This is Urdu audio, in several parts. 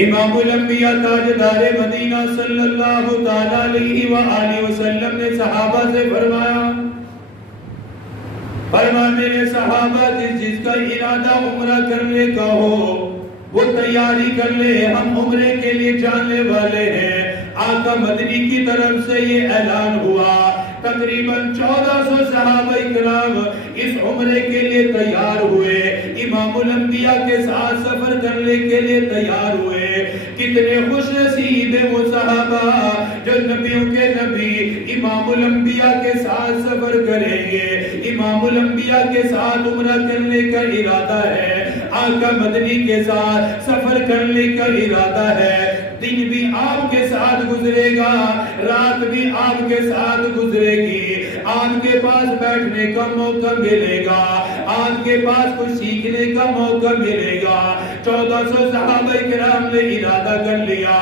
امام الانبیاء تاجدار مدینہ صلی اللہ تعالیٰ علیہ وآلہ وسلم نے صحابہ سے فرمایا میرے صحابہ جس کا ارادہ عمرہ کرنے کا ہو وہ تیاری کر لے، ہم عمرے کے لیے جانے والے ہیں۔ آقا مدنی کی طرف سے یہ اعلان ہوا، تقریباً 1400 صحابہ اکرام اس عمرے کے لیے تیار ہوئے، امام الانبیاء کے ساتھ سفر کرنے کے لیے تیار ہوئے۔ کتنے خوش نصیب ہیں وہ صحابہ جو نبیوں کے نبی امام الانبیاء کے ساتھ سفر کریں گے، امام الانبیاء کے ساتھ عمرہ کرنے کا ارادہ ہے، آقا مدنی کے ساتھ سفر کرنے کا ارادہ ہے۔ دن بھی آپ کے ساتھ گزرے گا، رات بھی آپ کے ساتھ گزرے گی، آپ کے پاس بیٹھنے کا موقع ملے گا، آپ کے پاس کچھ سیکھنے کا موقع ملے گا۔ 1400 صحابہ کرام نے ارادہ کر لیا،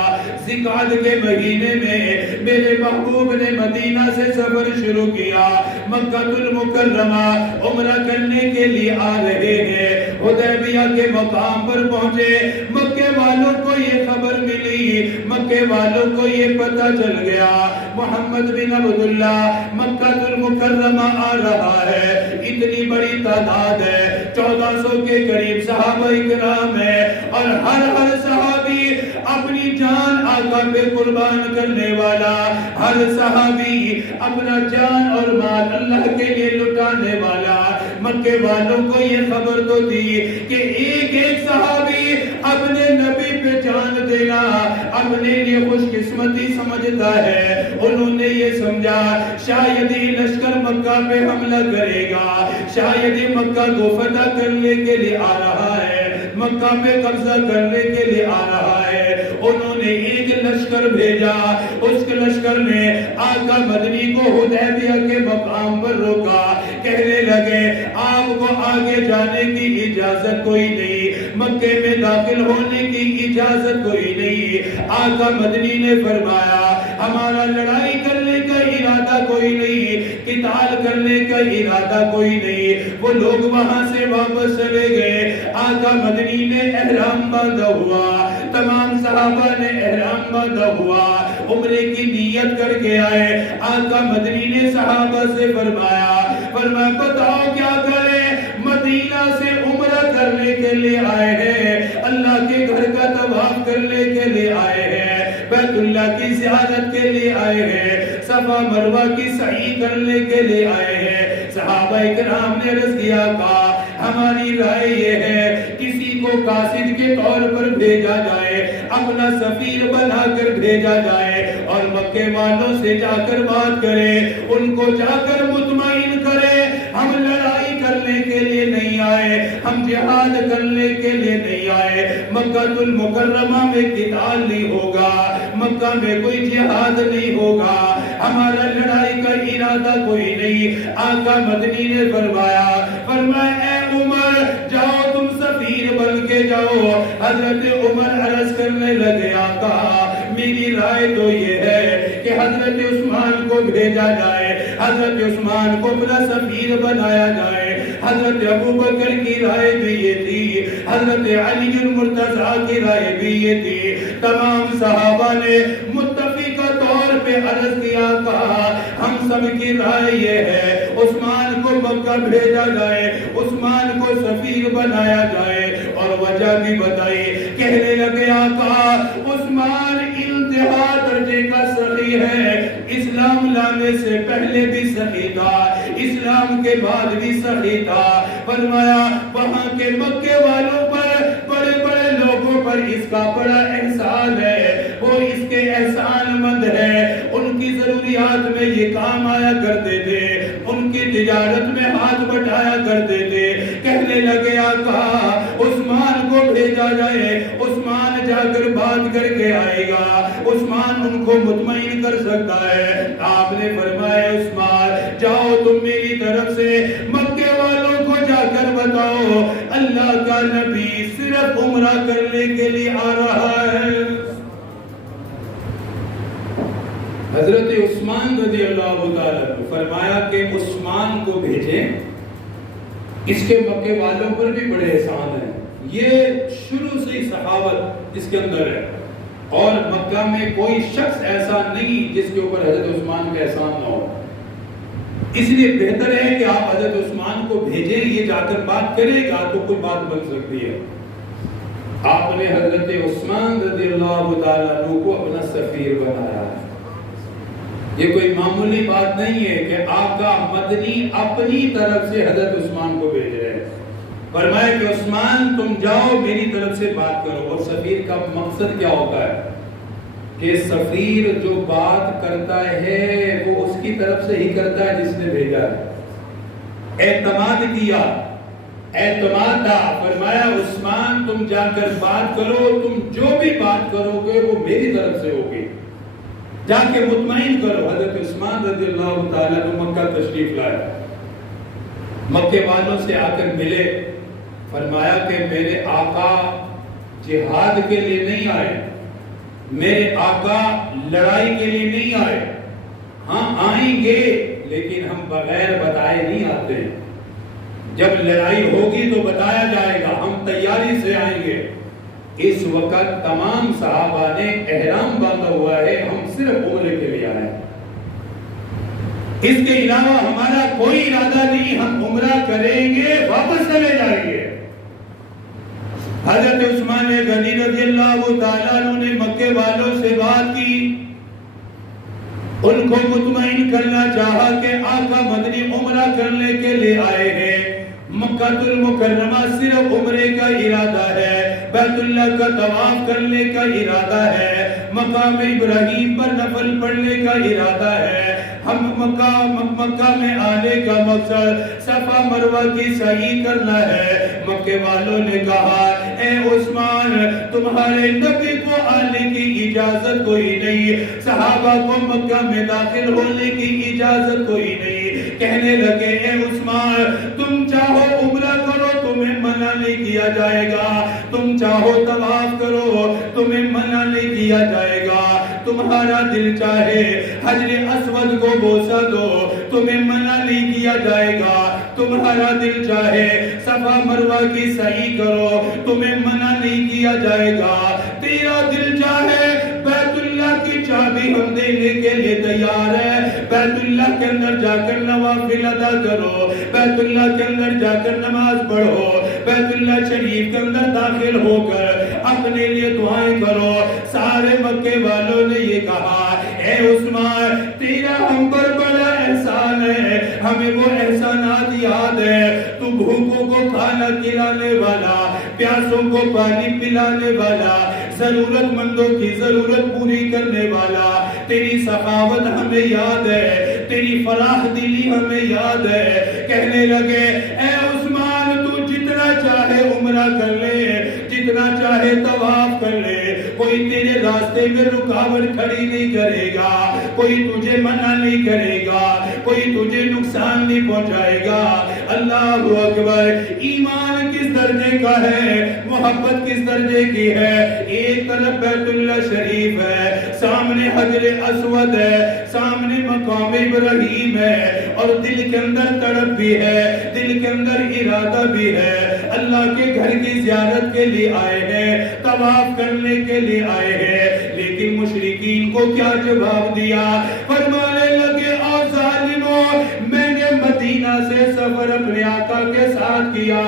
ذوالقعدہ کے مہینے میں میرے محبوب نے مدینہ سے سفر شروع کیا، مکہ المکرمہ عمرہ کرنے کے لیے آ رہے ہیں۔ حدیبیہ کے مقام پر پہنچے، مکے والوں کو یہ خبر ملی، مکے والوں کو یہ پتہ چل گیا محمد بن عبداللہ مکہ المکرمہ آ رہا ہے۔ اتنی بڑی تعداد ہے، 1400 کے قریب صحابہ اکرام ہیں، اور ہر صحابی اپنی جان آقا پہ قربان کرنے والا، ہر صحابی اپنا جان اور مال اللہ کے لیے لٹانے والا۔ مکے والوں کو یہ خبر تو تھی کہ ایک ایک صحابی اپنے نبی پہ جان دینا اپنے لیے خوش قسمتی سمجھتا ہے۔ انہوں نے یہ سمجھا شاید ہی لشکر مکہ پہ حملہ کرے گا، شاید ہی مکہ کو فتح کرنے کے لیے آ رہا ہے، مکہ پہ قبضہ کرنے کے لیے آ رہا ہے۔ انہوں نے ایک لشکر بھیجا، اس لشکر نے آقا مدنی کو حدیبیہ کے مقام پر روکا، کہنے لگے آپ کو آگے جانے کی اجازت کوئی نہیں، مکے میں داخل ہونے کی اجازت کوئی نہیں۔ آقا مدنی نے فرمایا ہمارا لڑائی کرنے کا ارادہ کوئی نہیں، قتال کرنے کا ارادہ کوئی نہیں۔ وہ لوگ وہاں سے واپس چلے گئے، آقا مدنی نے احرام باندھا ہوا، تمام صحابہ نے احرام باندھا ہوا، عمرے کی نیت کر کے آئے۔ آقا مدنی نے صحابہ سے فرمایا بتاؤ کیا کریں، مدینہ سے عمرہ کرنے کے لیے آئے ہیں، اللہ کے گھر کا طواف کرنے کے لیے آئے ہیں، بیت اللہ کی زیارت کے لیے آئے ہیں، صفا مروہ کی سعی کرنے کے لیے آئے ہیں۔ صحابہ کرام نے عرض کیا کہا ہماری رائے یہ ہے کسی کو قاصد کے طور پر بھیجا جائے، اپنا سفیر بنا کر بھیجا جائے، اور مکے والوں سے جا کر بات کرے، ان کو جا کر مطمئن کرے ہم لڑائی کرنے کے لیے نہیں آئے، ہم جہاد کرنے کے لیے نہیں آئے، مکہ المکرمہ میں قتال نہیں ہوگا، مکہ میں کوئی جہاد نہیں ہوگا، ہمارا لڑائی کا ارادہ کوئی نہیں۔ آقا مدنی نے فرمایا اے عمر جاؤ تم سفیر بن کے جاؤ۔ حضرت عمر عرض کرنے لگے آقا میری رائے تو یہ ہے کہ حضرت عثمان کو بھیجا جائے، حضرت عثمان کو اپنا سفیر بنایا جائے۔ حضرت ابوبکر کی رائے بھی یہ تھی، حضرت علی المرتضیٰ کی رائے بھی یہ تھی۔ تمام صحابہ نے متفقہ طور پہ عرض کیا کہا ہم سب کی رائے یہ ہے عثمان کو مکہ بھیجا جائے، عثمان کو سفیر بنایا جائے۔ اور وجہ بھی بتائی، کہنے لگے آقا عثمان انتہا درجے کا سخی ہے، اسلام لانے سے پہلے بھی سخی تھا، اسلام کے بعد بھی سخی تھا۔ فرمایا وہاں کے مکے والوں پر بڑے بڑے لوگوں پر اس کا بڑا احسان ہے، وہ اس کے احسان مند ہے، ان کی ضروریات میں یہ کام آیا کرتے تھے، ان کی تجارت میں ہاتھ بٹایا کرتے تھے۔ کہنے لگے آقا عثمان کو بھیجا جائے، عثمان جا کر بات کر کے آئے گا، عثمان ان کو مطمئن کر سکتا ہے۔ آپ نے فرمایا عثمان جاؤ تم میری طرف سے مکے والوں کو جا کر بتاؤ اللہ کا نبی صرف عمرہ کرنے کے لیے آ رہا ہے۔ حضرت عثمان رضی اللہ تعالیٰ نے فرمایا کہ عثمان کو بھیجیں، اس کے مکے والوں پر بھی بڑے احسان ہیں۔ یہ شروع سے ہی صحابت اس کے اندر ہے، اور مکہ میں کوئی شخص ایسا نہیں جس کے اوپر حضرت عثمان کا احسان نہ ہو، اس لیے بہتر ہے کہ آپ حضرت عثمان کو بھیجیں، یہ جا کر بات کرے گا تو کوئی بات بن سکتی ہے۔ آپ نے حضرت عثمان رضی اللہ تعالیٰ عنہ کو اپنا سفیر بنایا ہے۔ یہ کوئی معمولی بات نہیں ہے کہ آقا مدنی اپنی طرف سے حضرت عثمان کو بھیج رہے ہیں۔ فرمایا کہ عثمان تم جاؤ میری طرف سے بات کرو، اور سفیر کا مقصد کیا ہوتا ہے کہ سفیر جو بات کرتا ہے وہ اس کی طرف سے ہی کرتا ہے جس نے بھیجا ہے۔ اعتماد کیا، اعتماد تھا، فرمایا عثمان تم جا کر بات کرو، تم جو بھی بات کرو گے وہ میری طرف سے ہوگی، جا کے مطمئن کرو۔ حضرت عثمان رضی اللہ تعالیٰ عنہ مکہ تشریف لائے، مکے والوں سے آ کر ملے، فرمایا کہ میرے آقا جہاد کے لیے نہیں آئے، میرے آقا لڑائی کے لیے نہیں آئے، ہاں آئیں گے لیکن ہم بغیر بتائے نہیں آتے، جب لڑائی ہوگی تو بتایا جائے گا، ہم تیاری سے آئیں گے۔ اس وقت تمام صحابہ نے احرام باندھا ہوا ہے، ہم صرف عمرے کے لیے آئے، اس کے علاوہ ہمارا کوئی ارادہ نہیں، ہم عمرہ کریں گے واپس چلے جائیں گے۔ حضرت عثمان غنی رضی اللہ تعالیٰ عنہ نے مکے والوں سے بات کی، ان کو مطمئن کرنا چاہا کہ آقا مدنی عمرہ کرنے کے لیے آئے ہیں، مکہ المکرمہ صرف عمرے کا ارادہ ہے، بیت اللہ کا طواف کرنے کا ارادہ ہے، مقام ابراہیم پر نفل پڑھنے کا ارادہ ہے، ہم مکہ میں آنے کا مقصد صفا مروہ کی سعی کرنا ہے۔ مکے والوں نے کہا اے عثمان تمہارے نبی کو آنے کی اجازت کوئی نہیں، صحابہ کو مکہ میں داخل ہونے کی اجازت کوئی نہیں، کہنے لگے اے عثمان تم چاہو عمرہ کرو تمہیں منع نہیں کیا جائے گا، تم چاہو طواف کرو تمہیں منع نہیں کیا جائے گا، تمہارا دل چاہے حجر اسود کو بوسہ دو تمہیں منع نہیں کیا جائے گا، تمہارا دل چاہے صفا مروہ کی سعی کرو تمہیں منع نہیں کیا جائے گا، تیرا دل چاہے بیت اللہ کی چابی ہم دینے کے لیے تیار ہے، بیت اللہ کے اندر جا کر نوافل ادا کرو، بیت اللہ کے اندر جا کر نماز پڑھو، بیت اللہ شریف کے اندر داخل ہو کر اپنے لیے دعائیں کرو۔ سارے مکے والوں نے یہ کہا اے عثمان تیرا ہم پر بڑا احسان ہے، ہمیں وہ احسانات یاد ہے، تو بھوکوں کو کھانا کھلانے والا، پیاسوں کو پانی پلانے والا، ضرورت مندوں کی ضرورت پوری کرنے والا، تیری سخاوت ہمیں یاد ہے، تیری فراخ دلی ہمیں یاد ہے۔ کہنے لگے اے عثمان تو جتنا چاہے عمرہ کر لے، جتنا چاہے طواف کر لے، کوئی تیرے راستے میں رکاوٹ کھڑی نہیں کرے گا، کوئی تجھے منع نہیں کرے گا، کوئی تجھے نقصان نہیں پہنچائے گا۔ اللہ اکبر، ایمان کس درجے کا ہے، محبت کس درجے کی ہے، ایک طرف بیت اللہ شریف ہے، سامنے حجر اسود ہے، سامنے مقام ابراہیم ہے، اور دل کے اندر تڑپ بھی ہے، دل کے اندر ارادہ بھی ہے، اللہ کے گھر کی زیارت کے لیے آئے ہیں، طواف کرنے کے لیے آئے ہیں، لیکن مشرکین کو کیا جواب دیا؟ فرمانے لگے او ظالموں، میں نے مدینہ سے سفر اپنے آقا کے ساتھ کیا،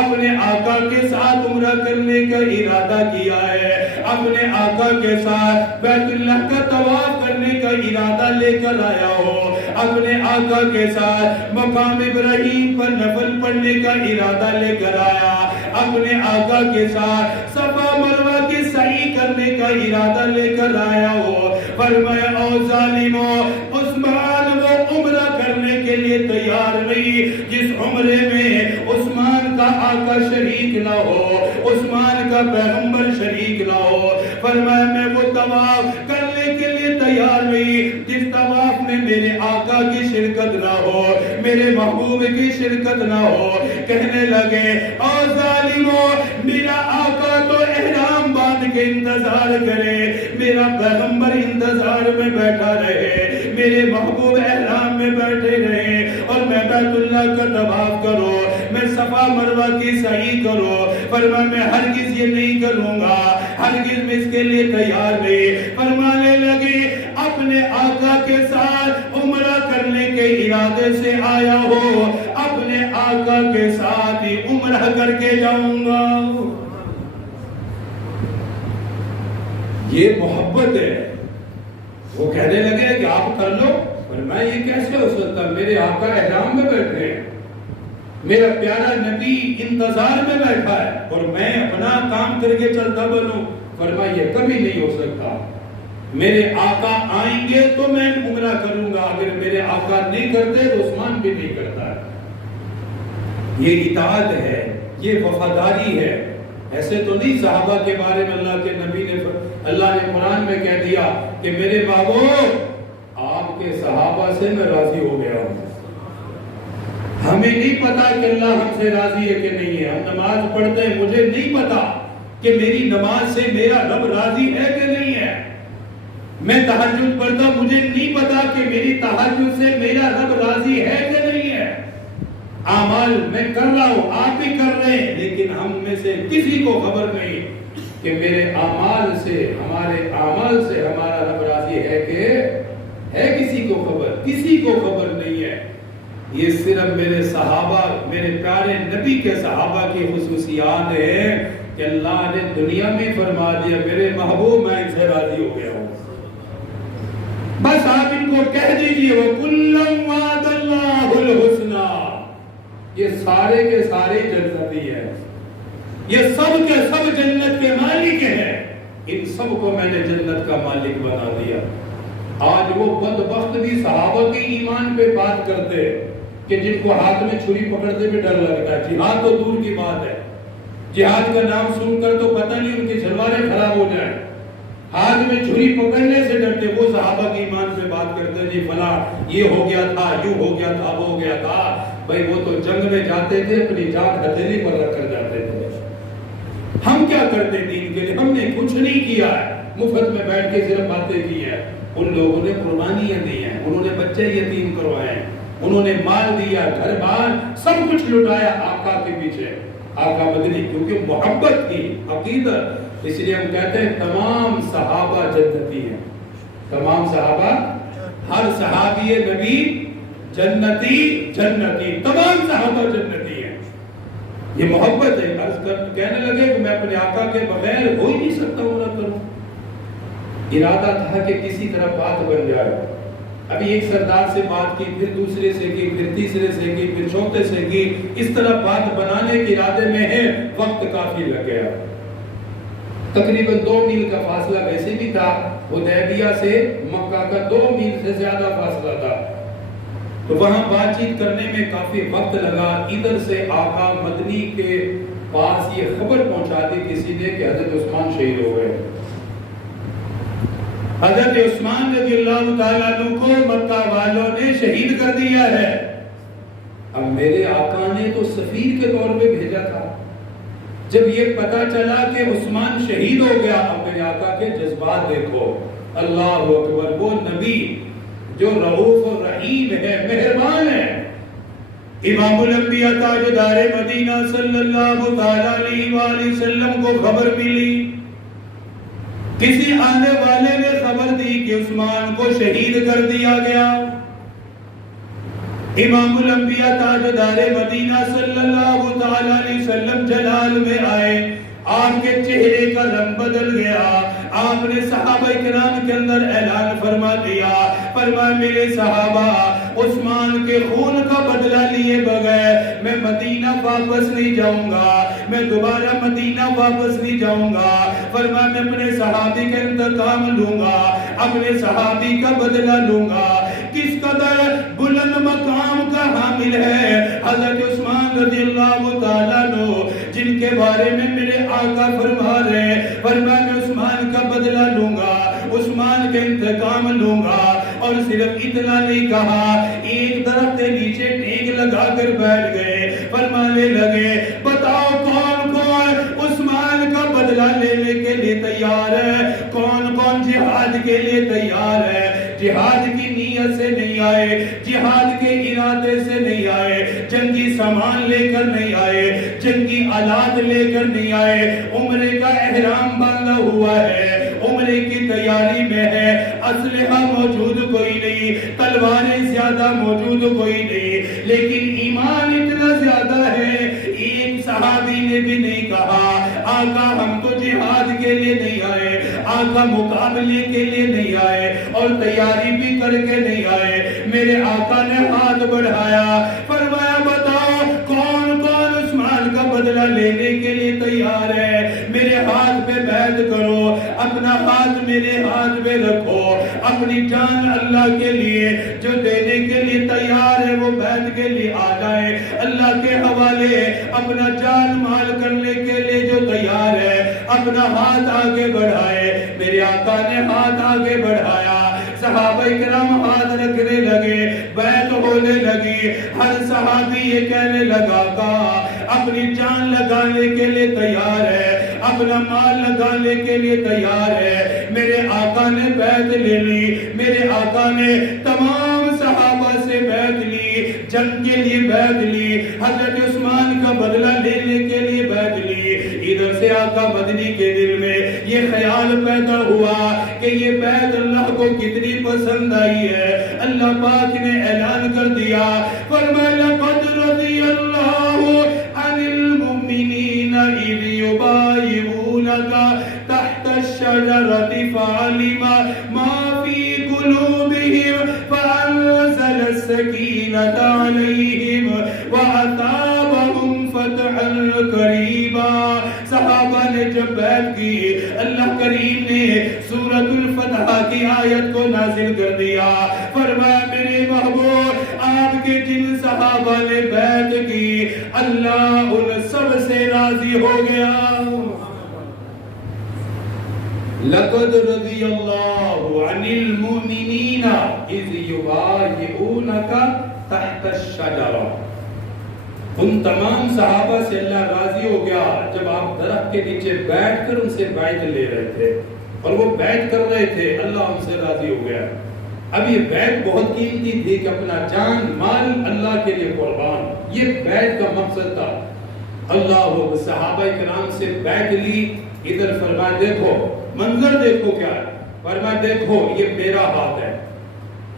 اپنے آقا کے ساتھ عمرہ کرنے کا ارادہ کیا ہے، اپنے آقا کے ساتھ بیت اللہ کا طواف کرنے کا ارادہ لے کر آیا ہو، اپنے آقا کے ساتھ مقام ابراہیم پر نفل پڑھنے کا ارادہ لے کر آیا، اپنے آقا کے ساتھ صفا مروہ کی سعی کرنے کا ارادہ لے کر آیا ہو۔ فرمایا او ظالموں، عثمان وہ عمرہ کرنے کے لیے تیار نہیں جس عمرے میں عثمان کا آقا شریک نہ ہو، عثمان کا پیغمبر شریک نہ ہو۔ فرمایا میں وہ طواف کرنے کے لیے تیار نہیں جس طواف میں میرے آقا کی شرکت نہ ہو، میرے محبوب کی شرکت نہ ہو۔ کہنے لگے او ظالموں، میرا آقا تو احرام باندھ کے انتظار کرے، میرا پیغمبر انتظار میں بیٹھا رہے، میرے محبوب احرام میں بیٹھے رہے، اور میں بیت اللہ کا طواف کرو، میں صفا مروہ کی سعی کرو۔ فرمایا میں ہرگز یہ نہیں کروں گا، ہرگز میں اس کے لیے تیار نہیں۔ فرمانے لگے اپنے آقا کے ساتھ عمرہ کرنے کے ارادے سے آیا ہو، اپنے آقا کے ساتھ ہی عمرہ کر کے جاؤں گا۔ یہ محبت ہے۔ وہ کہنے لگے کہ آپ کر لو، پر میں یہ کیسے ہو سکتا، میرے آقا احرام میں بیٹھے ہیں، میرا پیارا نبی انتظار میں بیٹھا ہے، اور میں اپنا کام کر کے چلتا بنوں۔ فرمایا یہ کبھی نہیں ہو سکتا، میرے آقا آئیں گے تو میں عمرہ کروں گا، اگر میرے آقا نہیں کرتے تو عثمان بھی نہیں کرتا ہے۔ یہ اطاعت ہے، یہ وفاداری ہے۔ ایسے تو نہیں صحابہ کے بارے میں اللہ نے قرآن میں کہہ دیا کہ میرے بابو آپ کے صحابہ سے میں راضی ہو گیا ہوں۔ ہمیں نہیں پتا کہ اللہ ہم سے راضی ہے کہ نہیں ہے، ہم نماز پڑھتے ہیں، مجھے نہیں پتا کہ میری نماز سے میرا رب راضی ہے کہ نہیں ہے، میں تہجد پڑھتا، مجھے نہیں پتا کہ میری تہجد سے میرا رب راضی ہے کہ نہیں ہے۔ اعمال میں کر رہا ہوں، آپ بھی کر رہے ہیں، لیکن ہم میں سے کسی کو خبر نہیں کہ میرے اعمال سے، ہمارے اعمال سے ہمارا رب راضی ہے کہ ہے کسی کو خبر، کسی کو خبر نہیں ہے۔ یہ صرف میرے صحابہ، میرے پیارے نبی کے صحابہ کی خصوصیات ہیں کہ اللہ نے دنیا میں فرما دیا میرے محبوب میں ان سے راضی ہو گیا ہوں۔ بس آپ ان کو کہہ دیجئے وَكُلًّا وَعَدَ اللَّهُ الْحُسْنَى، یہ سارے کے سارے جنتی ہیں، یہ سب کے سب جنت کے مالک ہیں، ان سب کو میں نے جنت کا مالک بنا دیا۔ آج وہ بدبخت بھی صحابہ کے ایمان پہ بات کرتے کہ جن کو ہاتھ میں چھری پکڑتے بھی ڈر لگتا ہے، جہاد تو دور کی بات ہے، جہاد کا نام سن کر تو پتہ نہیں ان کی شلواریں خراب ہو جائیں، ہاتھ میں چھری پکڑنے سے ڈرتے۔ وہ صحابہ کے ایمان پہ بات کرتے جی فلاں یہ ہو گیا تھا، یوں ہو گیا تھا، وہ ہو گیا تھا۔ بھائی وہ تو جنگ میں جاتے تھے، اپنی جان ہتھیلی پر رکھ کر جاتے تھے۔ ہم کیا کرتے دین کے لیے؟ ہم نے کچھ نہیں کیا ہے، مفت میں بیٹھ کے صرف باتیں کی ہیں۔ ان لوگوں نے قربانیاں دی ہیں، انہوں نے بچے یتیم کروائے ہیں، انہوں نے مال دیا، گھر بار سب کچھ لٹایا آقا کے پیچھے، آقا مدنی، کیونکہ محبت کی عقیدت۔ اس لیے ہم کہتے ہیں تمام صحابہ جنتی ہیں، تمام صحابہ، ہر صحابی نبی جنتی، جنتی، تمام صحابہ جنتی ہیں۔ یہ محبت ہے۔ کہنے لگے کہ میں اپنے آقا کے بغیر ہو ہی نہیں سکتا عمرہ کروں۔ ارادہ تھا کہ کسی طرح بات بن جائے۔ ابھی ایک سردار سے بات کی، پھر دوسرے سے کی، پھر تیسرے سے کی، پھر چوتھے سے کی، اس طرح بات بنانے کے ارادے میں ہے، وقت کافی لگ گیا۔ تقریباً 2 میل کا فاصلہ ویسے بھی تھا، حدیبیہ سے مکہ کا 2 میل سے زیادہ فاصلہ تھا، تو وہاں بات چیت کرنے میں کافی وقت لگا۔ ادھر سے آقا مدنی کے پاس یہ خبر پہنچا دی کسی نے کہ حضرت عثمان شہید ہو گئے۔ حضرت عثمان رضی اللہ تعالیٰ عنہ کو مکہ والوں نے شہید کر دیا ہے۔ اب میرے آقا نے تو سفیر کے طور پہ بھیجا تھا، جب یہ پتا چلا کہ عثمان شہید ہو گیا، اب میرے آقا کے جذبات دیکھو، اللہ اکبر، وہ نبی جو رؤوف و رحیم ہے، مہربان ہے۔ امام الانبیاء تاجدار مدینہ صلی اللہ تعالیٰ علیہ وآلہ وسلم کو خبر ملی، کسی آنے والے نے خبر دی کہ عثمان کو شہید کر دیا گیا۔ امام الانبیاء تاجدار مدینہ صلی اللہ تعالیٰ علیہ وسلم جلال میں آئے، آپ کے چہرے کا رنگ بدل گیا۔ آپ نے صحابہ کرام کے اندر اعلان فرما دیا، فرمایا میرے صحابہ، عثمان کے خون کا بدلہ لیے بغیر میں مدینہ واپس نہیں جاؤں گا، میں دوبارہ مدینہ واپس نہیں جاؤں گا۔ فرمایا میں اپنے صحابی کا انتقام لوں گا، اپنے صحابی کا بدلہ لوں گا۔ کس قدر بلند مقام کا حامل ہے حضرت عثمان رضی اللہ تعالیٰ عنہ، جن کے بارے میں میرے آقا فرما رہے ہیں، فرمایا میں عثمان کا بدلہ لوں گا، عثمان کے انتقام لوں گا۔ اور صرف اتنا نہیں کہا، ایک درخت کے نیچے ٹیک لگا کر بیٹھ گئے، فرمانے لگے بتاؤ کون کون عثمان کا بدلہ لینے کے لیے تیار تیار ہے؟ کون کون جہاد کے لیے تیار ہے؟ جہاد کی نیت سے نہیں آئے، جہاد کے ارادے سے نہیں آئے، جنگی سامان لے کر نہیں آئے، جنگی آلات لے کر نہیں آئے، عمرے کا احرام باندھا ہوا ہے، عمرے کی تیاری میں ہے، اسلحہ موجود کوئی نہیں، تلواریں زیادہ موجود کوئی نہیں، لیکن ایمان اتنا زیادہ ہے، ایک صحابی نے بھی نہیں کہا آقا ہم تو جہاد کے لیے نہیں آئے، آقا مقابلے کے لیے نہیں آئے اور تیاری بھی کر کے نہیں آئے۔ میرے آقا نے ہاتھ بڑھایا، فرمایا بتاؤ کون کون عثمان کا بدلہ لینے کے لیے تیار ہے؟ میرے ہاتھ پہ بیعت کرو، اپنا ہاتھ میرے ہاتھ پہ رکھو، اپنی جان اللہ کے لیے جو دینے کے لیے تیار ہے وہ بیعت کے لیے آ جائے، اللہ کے حوالے اپنا جان مال کرنے کے لیے جو تیار ہے اپنا ہاتھ آگے بڑھائے۔ میرے آقا نے ہاتھ آگے بڑھایا، صحابہ کرام ہاتھ رکھنے لگے، بیعت ہونے لگی، ہر صحابی یہ کہنے لگا کہ اپنی جان لگانے کے لیے تیار ہے، اپنا مال لگانے کے لیے تیار ہے۔ میرے آقا نے بیعت لے لی، میرے آقا نے تمام صحابہ سے بیعت لی، جنگ کے لیے بیعت لی، حضرت عثمان کا بدلہ لینے کے لیے بیعت لی۔ ادھر سے آقا مدنی کے دل میں یہ خیال پیدا ہوا کہ یہ بیعت اللہ کو کتنی پسند آئی ہے۔ اللہ پاک نے اعلان کر دیا، فرمایا لقد رضی اللہ عن المؤمنین اذ یبایعونک تحت الشجرۃ فعلم ما فی قلوبہم فانزل السکینۃ علیہم واثابہم فتحا قریبا۔ صحابہ نے جب بیعت کی، اللہ کریم نے سورۃ الفتح کی آیت کو نازل کر دیا، فرمایا میرے محبوب آپ کے جن صحابہ نے بیعت کی اللہ ان سب سے راضی ہو گیا۔ لقد رضی اللہ عن المؤمنین اذ یبایعونک تحت الشجرہ۔ ان تمام صحابہ سے اللہ راضی ہو گیا جب آپ درخت کے نیچے بیٹھ کر ان سے بیعت لے رہے تھے اور وہ بیعت کر رہے تھے، اللہ ان سے راضی ہو گیا۔ اب یہ بیعت بہت قیمتی تھی کہ اپنا جان مال اللہ کے لیے قربان، یہ بیعت کا مقصد تھا۔ اللہ صحابہ کرام سے بیعت لی، ادھر فرمایا دیکھو منظر دیکھو کیا ہے، فرمایا دیکھو یہ میرا ہاتھ ہے،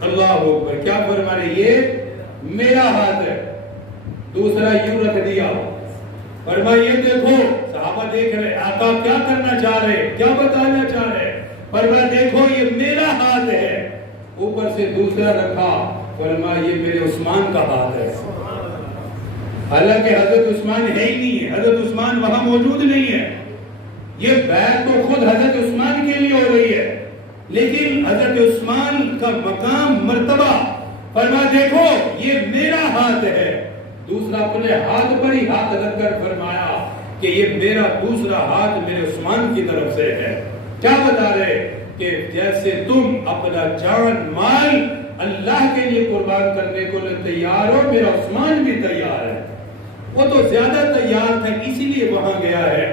اللہ اکبر، کیا فرمایا یہ میرا ہاتھ ہے، دوسرا یوں رکھ دیا، فرمایا یہ دیکھو، صحابہ دیکھ رہے آقا کیا کرنا چاہ رہے، کیا بتانا چاہ رہے، فرمایا دیکھو یہ میرا ہاتھ ہے، اوپر سے دوسرا رکھا، فرمایا یہ میرے عثمان کا ہاتھ ہے۔ حالانکہ حضرت عثمان ہے ہی نہیں ہے، حضرت عثمان وہاں موجود نہیں ہے، یہ بیعت تو خود حضرت عثمان کے لیے ہو رہی ہے، لیکن حضرت عثمان کا مقام مرتبہ، فرمایا دیکھو یہ میرا ہاتھ ہے، دوسرا اپنے ہاتھ پر ہی ہاتھ رکھ کر فرمایا کہ یہ میرا دوسرا ہاتھ میرے عثمان کی طرف سے ہے۔ کیا بتا رہے کہ جیسے تم اپنا جان مال اللہ کے لیے قربان کرنے کو تیار ہو، میرا عثمان بھی تیار ہے۔ وہ تو زیادہ تیار تھا اسی لیے وہاں گیا ہے،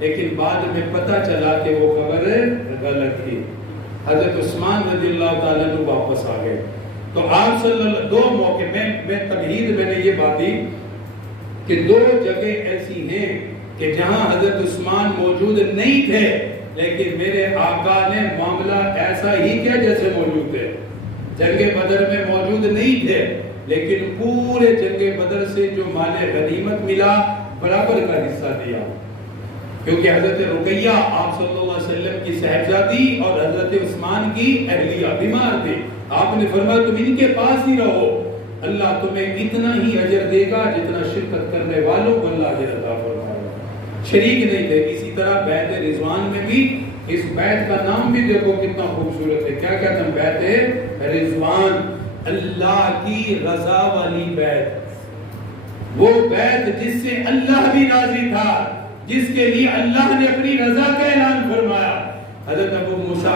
لیکن بعد میں پتہ چلا کہ وہ خبر غلط تھی، حضرت عثمان رضی اللہ تعالیٰ عنہ واپس آ گئے۔ تو آپ صلی اللہ دو موقع میں تمہید میں نے یہ بات دی کہ دو جگہ ایسی ہیں کہ جہاں حضرت عثمان موجود نہیں تھے، لیکن میرے آقا نے معاملہ ایسا ہی کیا جیسے موجود تھے۔ جنگ بدر میں موجود نہیں تھے، لیکن پورے جنگ بدر سے جو مال غنیمت ملا برابر کا حصہ دیا، کیونکہ حضرت رقیہ آپ صلی اللہ علیہ وسلم کی صاحبزادی اور حضرت عثمان کی اہلیہ بیمار تھی، آپ نے فرمایا تم ان کے پاس ہی رہو، اللہ تمہیں اتنا ہی اجر دے گا جتنا شرکت کرنے والوں کو اللہ اجر عطا فرمائے گا۔ شریک نہیں تھے۔ اسی طرح بیعت رضوان میں بھی اس بیعت کا نام بھی دیکھو کتنا خوبصورت ہے، کیا کہتے ہیں بیعت رضوان، اللہ کی رضا والی بیعت، وہ بیعت جس سے اللہ بھی راضی تھا، جس کے لیے اللہ نے اپنی رضا کا اعلان فرمایا۔ حضرت ابو موسیٰ